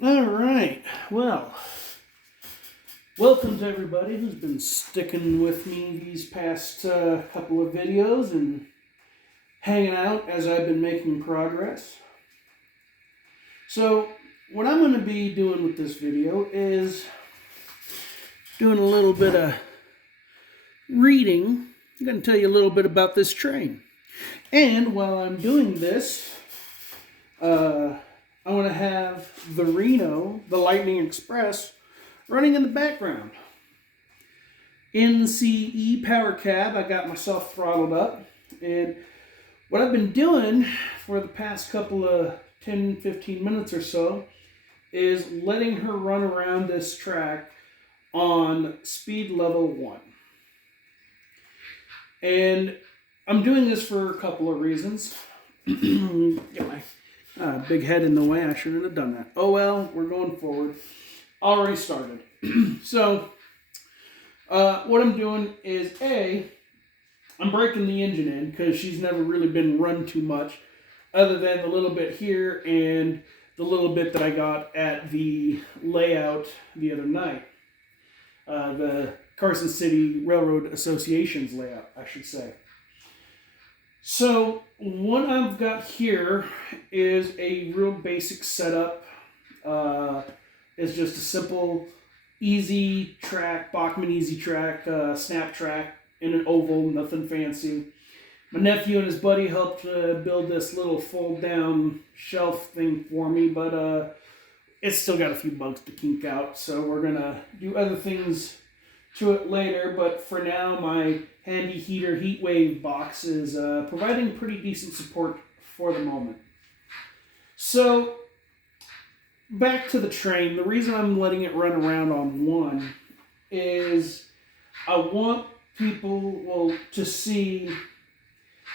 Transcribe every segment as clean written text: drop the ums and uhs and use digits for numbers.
All right. Well, welcome to everybody who's been sticking with me these past couple of videos and hanging out as I've been making progress. So, what I'm going to be doing with this video is doing a little bit of reading. I'm going to tell you a little bit about this train. And while I'm doing this, I want to have the Reno, the Lightning Express, running in the background. NCE power cab, I got myself throttled up. And what I've been doing for the past couple of 10-15 minutes or so is letting her run around this track on speed level 1. And I'm doing this for a couple of reasons. Get my big head in the way. I shouldn't have done that. Oh well, we're going forward. Already started. So, what I'm doing is I'm breaking the engine in because she's never really been run too much, other than the little bit here and the little bit that I got at the layout the other night. The Carson City Railroad Association's layout, I should say. So what I've got here is a real basic setup. It's just a simple, easy track, Bachmann easy track, snap track in an oval, nothing fancy. My nephew and his buddy helped build this little fold-down shelf thing for me, but it's still got a few bugs to kink out, so we're going to do other things to it later. But for now, my handy heater heat wave box is providing pretty decent support for the moment. So, back to the train. The reason I'm letting it run around on 1 is I want people to see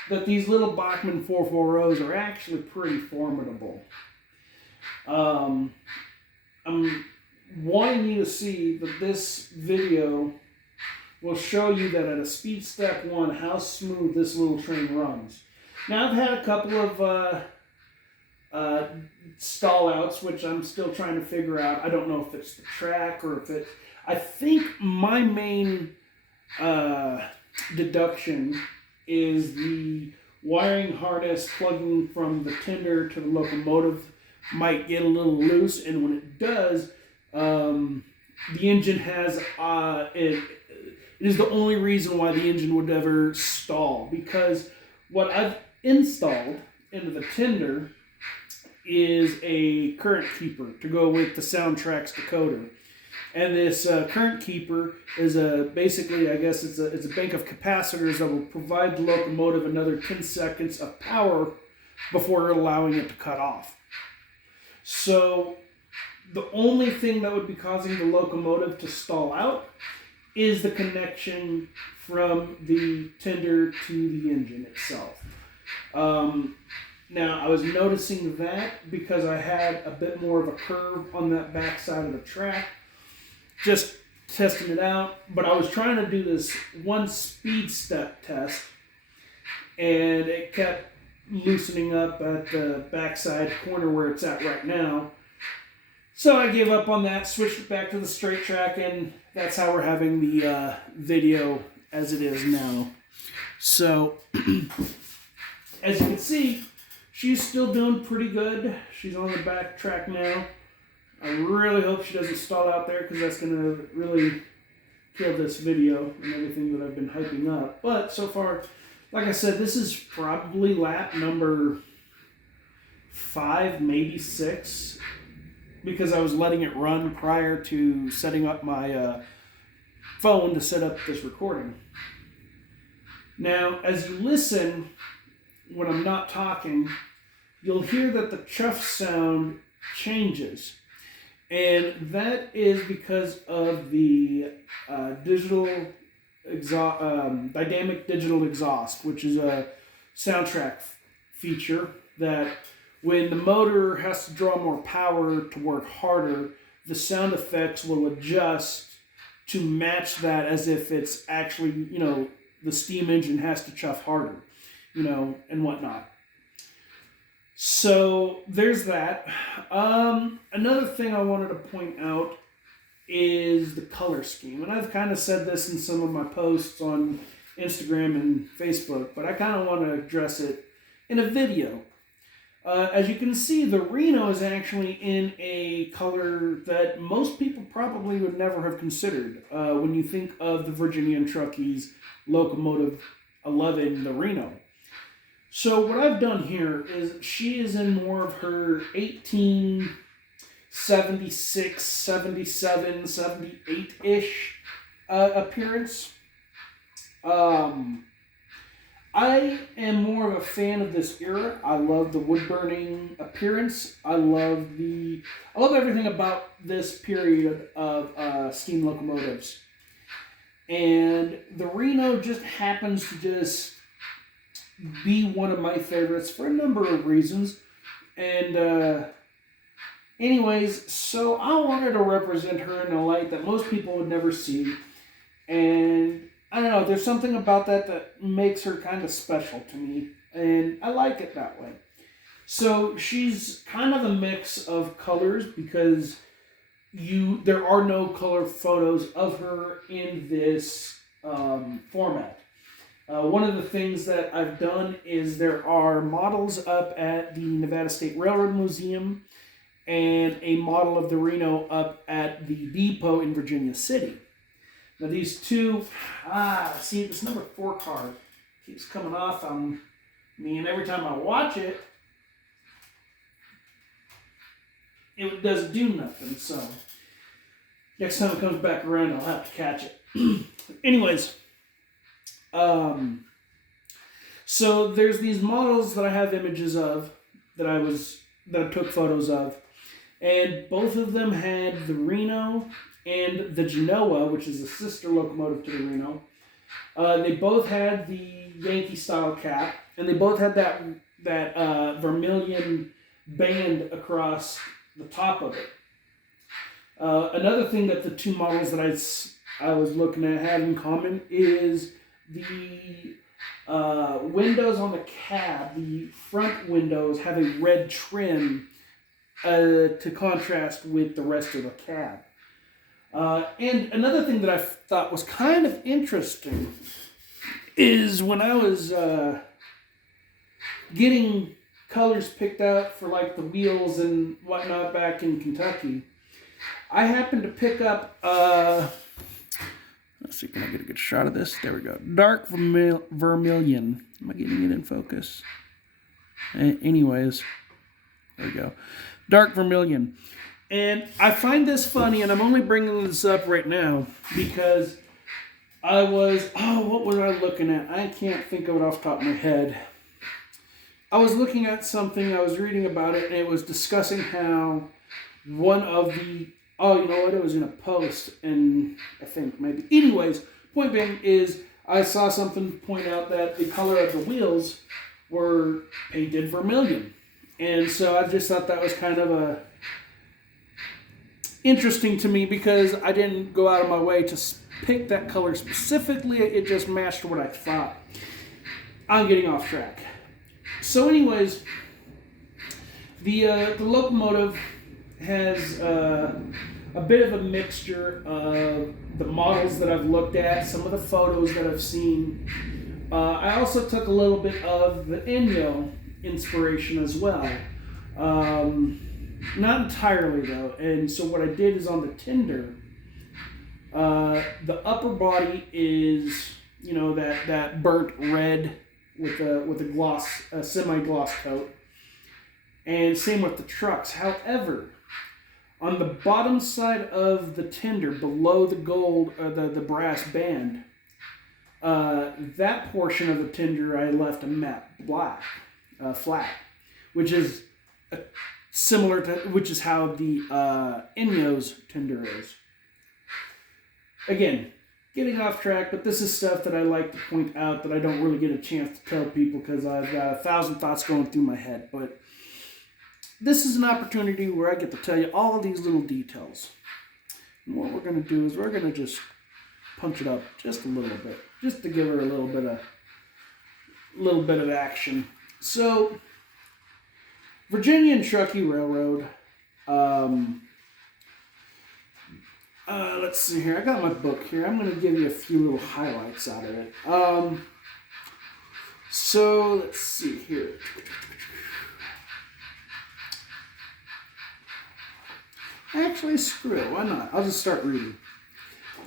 that these little Bachmann 440s are actually pretty formidable. I'm wanting you to see that this video will show you that at a speed step 1 how smooth this little train runs. Now I've had a couple of stall outs, which I'm still trying to figure out. I don't know if it's the track or if it... I think my main deduction is the wiring harness plugging from the tender to the locomotive might get a little loose, and when it does, the engine has it is the only reason why the engine would ever stall, because what I've installed into the tender is a current keeper to go with the Soundtrack's decoder. And this current keeper is basically, I guess it's a bank of capacitors that will provide the locomotive another 10 seconds of power before allowing it to cut off. So the only thing that would be causing the locomotive to stall out is the connection from the tender to the engine itself. Now, I was noticing that because I had a bit more of a curve on that back side of the track, just testing it out. But I was trying to do this one speed step test, and it kept loosening up at the backside corner where it's at right now. So I gave up on that, switched it back to the straight track, and that's how we're having the video as it is now. So, as you can see, she's still doing pretty good. She's on the back track now. I really hope she doesn't stall out there, because that's going to really kill this video and everything that I've been hyping up. But so far, like I said, this is probably lap number 5, maybe 6, because I was letting it run prior to setting up my phone to set up this recording. Now, as you listen, when I'm not talking, you'll hear that the chuff sound changes. And that is because of the dynamic digital exhaust, which is a Soundtrack feature that when the motor has to draw more power to work harder, the sound effects will adjust to match that, as if it's actually, the steam engine has to chuff harder, and whatnot. So there's that. Another thing I wanted to point out is the color scheme. And I've kind of said this in some of my posts on Instagram and Facebook, but I kind of want to address it in a video. As you can see, the Reno is actually in a color that most people probably would never have considered when you think of the Virginia Truckee's Locomotive 11, the Reno. So what I've done here is she is in more of her 1876, 77, 78-ish appearance. I am more of a fan of this era. I love the wood burning appearance. I love everything about this period of steam locomotives. And the Reno just happens to just be one of my favorites for a number of reasons. And anyways, so I wanted to represent her in a light that most people would never see. And I don't know, there's something about that makes her kind of special to me, and I like it that way. So she's kind of a mix of colors because there are no color photos of her in this format. One of the things that I've done is there are models up at the Nevada State Railroad Museum and a model of the Reno up at the depot in Virginia City. Now these two, see this number 4 card keeps coming off on me, and every time I watch it, it doesn't do nothing. So next time it comes back around, I'll have to catch it. Anyways, so there's these models that I have images of that I took photos of, and both of them had the Reno and the Genoa, which is a sister locomotive to the Reno. They both had the Yankee-style cap, and they both had that vermilion band across the top of it. Another thing that the two models that I was looking at had in common is the windows on the cab. The front windows have a red trim to contrast with the rest of the cab. And another thing that I thought was kind of interesting is when I was getting colors picked out for like the wheels and whatnot back in Kentucky, I happened to pick up, let's see, can I get a good shot of this? There we go. Dark vermilion. Am I getting it in focus? Anyways, there we go. Dark vermilion. And I find this funny, and I'm only bringing this up right now because what was I looking at? I can't think of it off the top of my head. I was looking at something, I was reading about it, and it was discussing how one of the, it was in a post, and I think maybe. Anyways, point being is I saw something point out that the color of the wheels were painted vermilion. And so I just thought that was kind of interesting to me because I didn't go out of my way to pick that color specifically. It just matched what I thought. I'm getting off track. So anyways, the locomotive has a bit of a mixture of the models that I've looked at, some of the photos that I've seen. I also took a little bit of the Ennio inspiration as well. Not entirely though, and so what I did is on the tender, the upper body is that burnt red with a gloss, a semi-gloss coat, and same with the trucks. However, on the bottom side of the tender, below the gold or the brass band, that portion of the tender I left a matte black, flat, which is similar to, which is how the Ennio's tender is. Again, getting off track, but this is stuff that I like to point out that I don't really get a chance to tell people because I've got 1,000 thoughts going through my head. But this is an opportunity where I get to tell you all of these little details. And what we're going to do is we're going to just punch it up just a little bit, just to give her a little bit of action. So, Virginia and Truckee Railroad Let's see here. I got my book here. I'm going to give you a few little highlights out of it. So let's see here. Actually, screw it. Why not? I'll just start reading.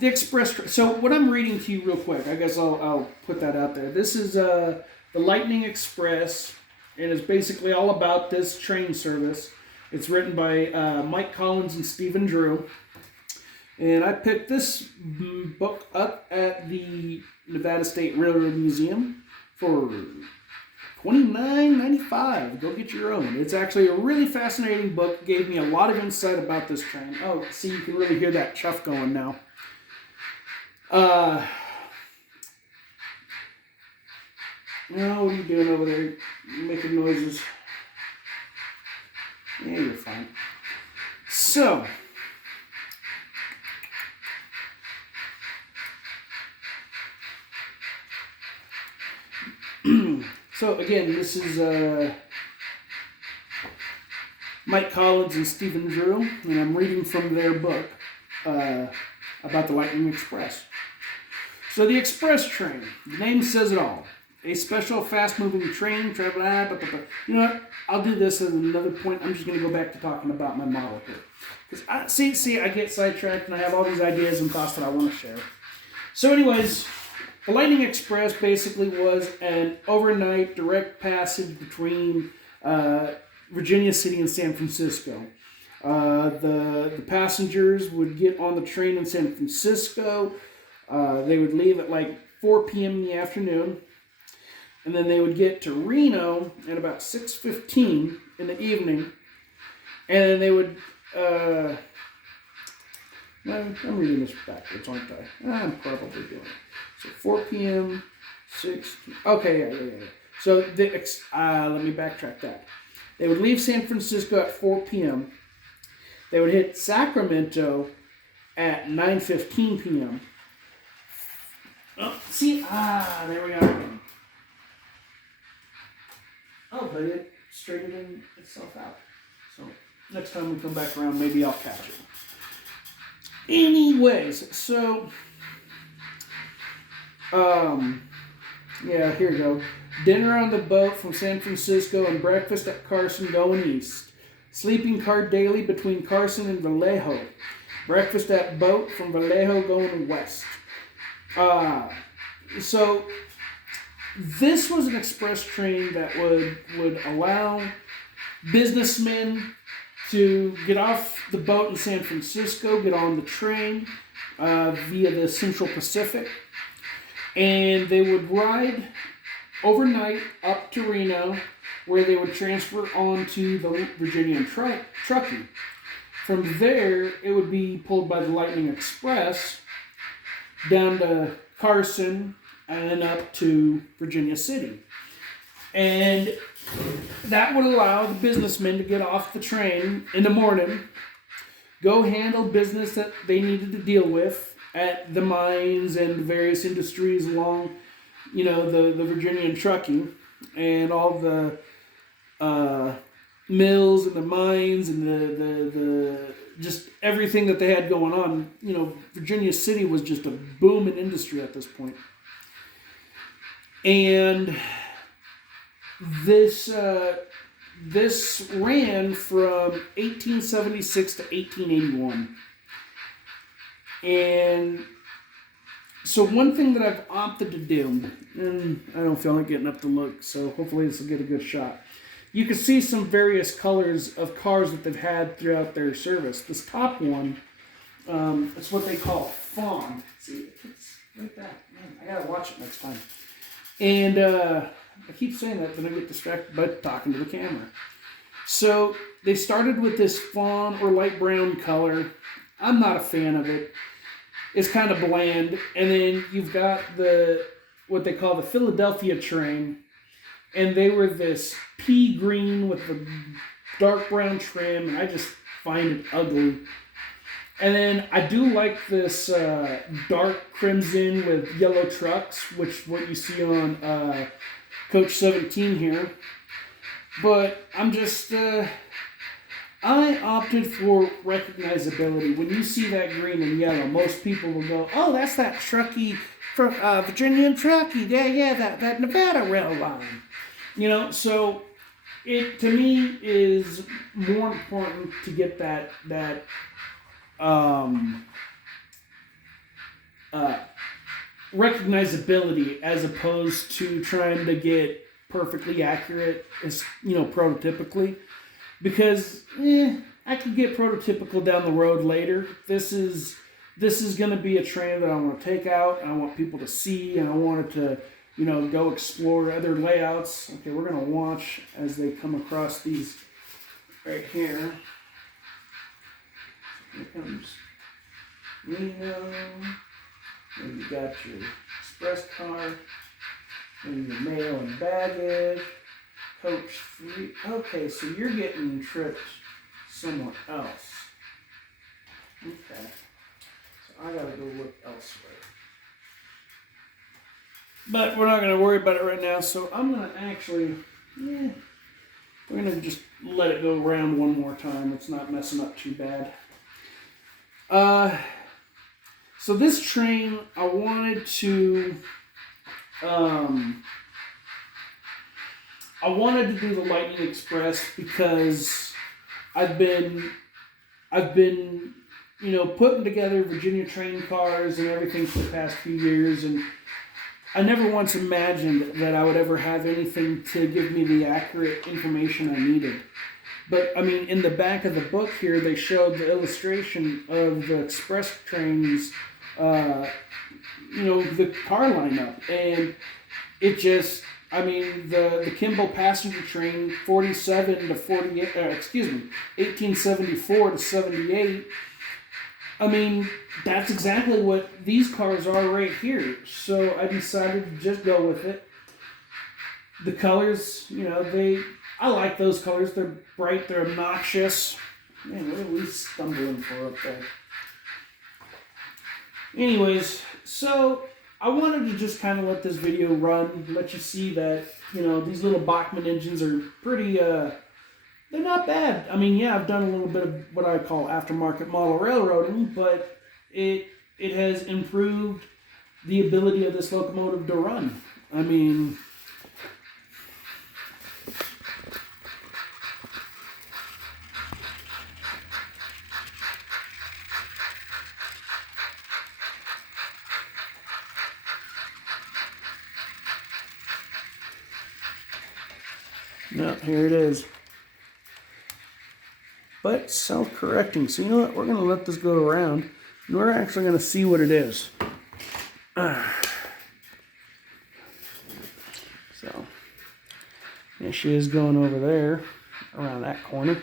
The express. So what I'm reading to you real quick, I guess I'll put that out there. This is the Lightning Express, and it's basically all about this train service. It's written by Mike Collins and Stephen Drew. And I picked this book up at the Nevada State Railroad Museum for $29.95. Go get your own. It's actually a really fascinating book. Gave me a lot of insight about this train. Oh, see, you can really hear that chuff going now. Now, what are you doing over there? You're making noises. Yeah, you're fine. So, again, this is Mike Collins and Stephen Drew, and I'm reading from their book about the Lightning Express. So the express train, the name says it all. A special fast-moving train traveling. You know what? I'll do this as another point. I'm just going to go back to talking about my model here. Because I get sidetracked and I have all these ideas and thoughts that I want to share. So anyways, the Lightning Express basically was an overnight direct passage between Virginia City and San Francisco. The passengers would get on the train in San Francisco. They would leave at like 4 p.m. in the afternoon. And then they would get to Reno at about 6:15 in the evening. And then they would... I'm reading this backwards, aren't I? I'm probably doing it. So 4 p.m., 6... Okay, yeah. So let me backtrack that. They would leave San Francisco at 4 p.m. They would hit Sacramento at 9:15 p.m. Oh, see? There we go. Oh, but it straightened itself out. So next time we come back around, maybe I'll catch it. Anyways, so... yeah, here we go. Dinner on the boat from San Francisco and breakfast at Carson going east. Sleeping car daily between Carson and Vallejo. Breakfast at boat from Vallejo going west. So this was an express train that would allow businessmen to get off the boat in San Francisco, get on the train via the Central Pacific, and they would ride overnight up to Reno, where they would transfer on to the Virginia and Truckee. From there, it would be pulled by the Lightning Express down to Carson and then up to Virginia City. And that would allow the businessmen to get off the train in the morning, go handle business that they needed to deal with at the mines and various industries along, the Virginia and Truckee, and all the mills and the mines and the just everything that they had going on. Virginia City was just a booming industry at this point. And this ran from 1876 to 1881. And so one thing that I've opted to do, and I don't feel like getting up to look, so hopefully this will get a good shot. You can see some various colors of cars that they've had throughout their service. This top one, it's what they call fawn. See, it's like that. Man, I gotta watch it next time. And I keep saying that, then I get distracted by talking to the camera. So they started with this fawn or light brown color. I'm not a fan of it. It's kind of bland. And then you've got what they call the Philadelphia train. And they were this pea green with the dark brown trim. And I just find it ugly. And then I do like this dark crimson with yellow trucks, which what you see on Coach 17 here. But I'm I opted for recognizability. When you see that green and yellow, most people will go, "Oh, that's that Truckee, Virginia and Truckee. Yeah, that Nevada rail line." So it to me is more important to get that um, uh, recognizability as opposed to trying to get perfectly accurate, as prototypically, because I could get prototypical down the road later. This is going to be a train that I want to take out, and I want people to see, and I want it to go explore other layouts. Okay, we're going to watch as they come across these right here. Here comes Reno. And you got your express car, and your mail and baggage, coach 3. Okay, so you're getting tripped somewhere else. Okay, so I gotta go look elsewhere. But we're not gonna worry about it right now, so I'm gonna actually, we're gonna just let it go around one more time. It's not messing up too bad. So this train, I wanted to do the Lightning Express because I've been putting together Virginia train cars and everything for the past few years, and I never once imagined that I would ever have anything to give me the accurate information I needed. But, I mean, in the back of the book here, they showed the illustration of the express trains, the car lineup. And it just, the Kimball passenger train, 47 to 48, 1874 to 78, that's exactly what these cars are right here. So I decided to just go with it. The colors, I like those colors. They're bright, they're obnoxious. Man, what are we stumbling for up there? Anyways, so I wanted to just kind of let this video run, let you see that, these little Bachmann engines are pretty, they're not bad. I've done a little bit of what I call aftermarket model railroading, but it has improved the ability of this locomotive to run. No, here it is. But self-correcting. So you know what? We're going to let this go around, and we're actually going to see what it is. So, there she is going over there, around that corner.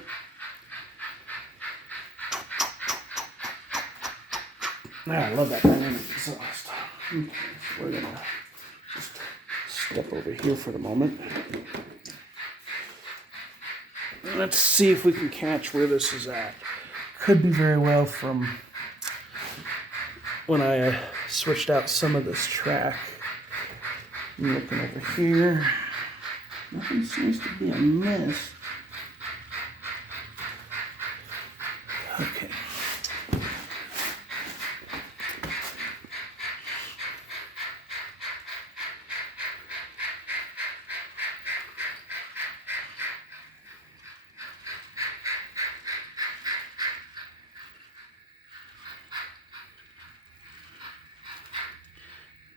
I love that dynamic exhaust. Okay, so we're going to just step over here for the moment. Let's see if we can catch where this is at. Could be very well from when I switched out some of this track. I'm looking over here. Nothing seems to be amiss. Okay.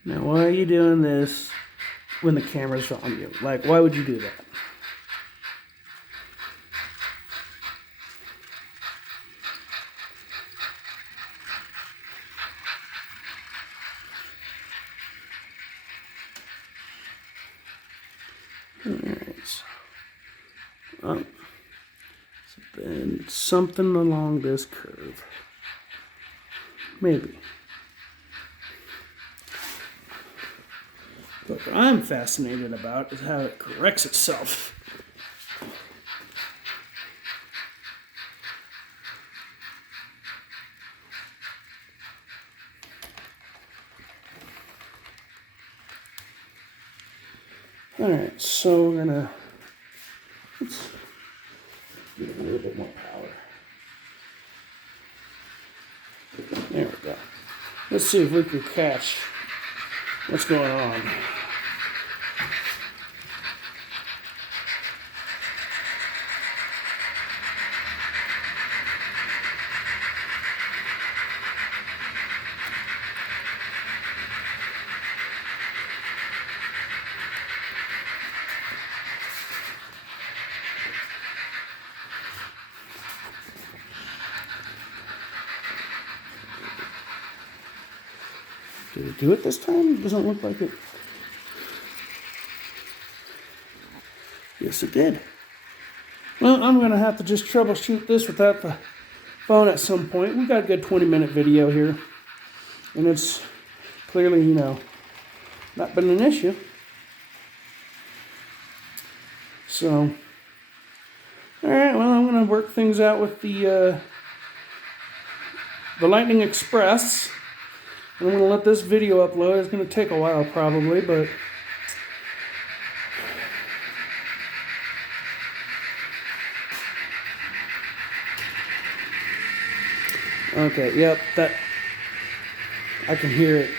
Now, why are you doing this when the camera's on you? Like, why would you do that? Alright. So then something along this curve. Maybe. But what I'm fascinated about is how it corrects itself. Alright, so we're gonna, let's get a little bit more power. There we go. Let's see if we can catch what's going on. Did it do it this time? It doesn't look like it. Yes, it did. Well, I'm going to have to just troubleshoot this without the phone at some point. We got a good 20-minute video here. And it's clearly, you know, not been an issue. So, alright, well, I'm going to work things out with the Lightning Express. I'm going to let this video upload. It's going to take a while probably, but okay, yep, that I can hear it.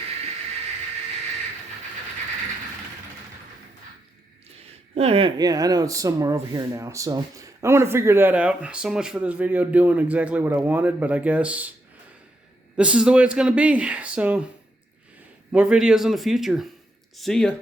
Alright, yeah, I know it's somewhere over here now, so I want to figure that out. So much for this video doing exactly what I wanted, but I guess this is the way it's going to be. So, more videos in the future. See ya.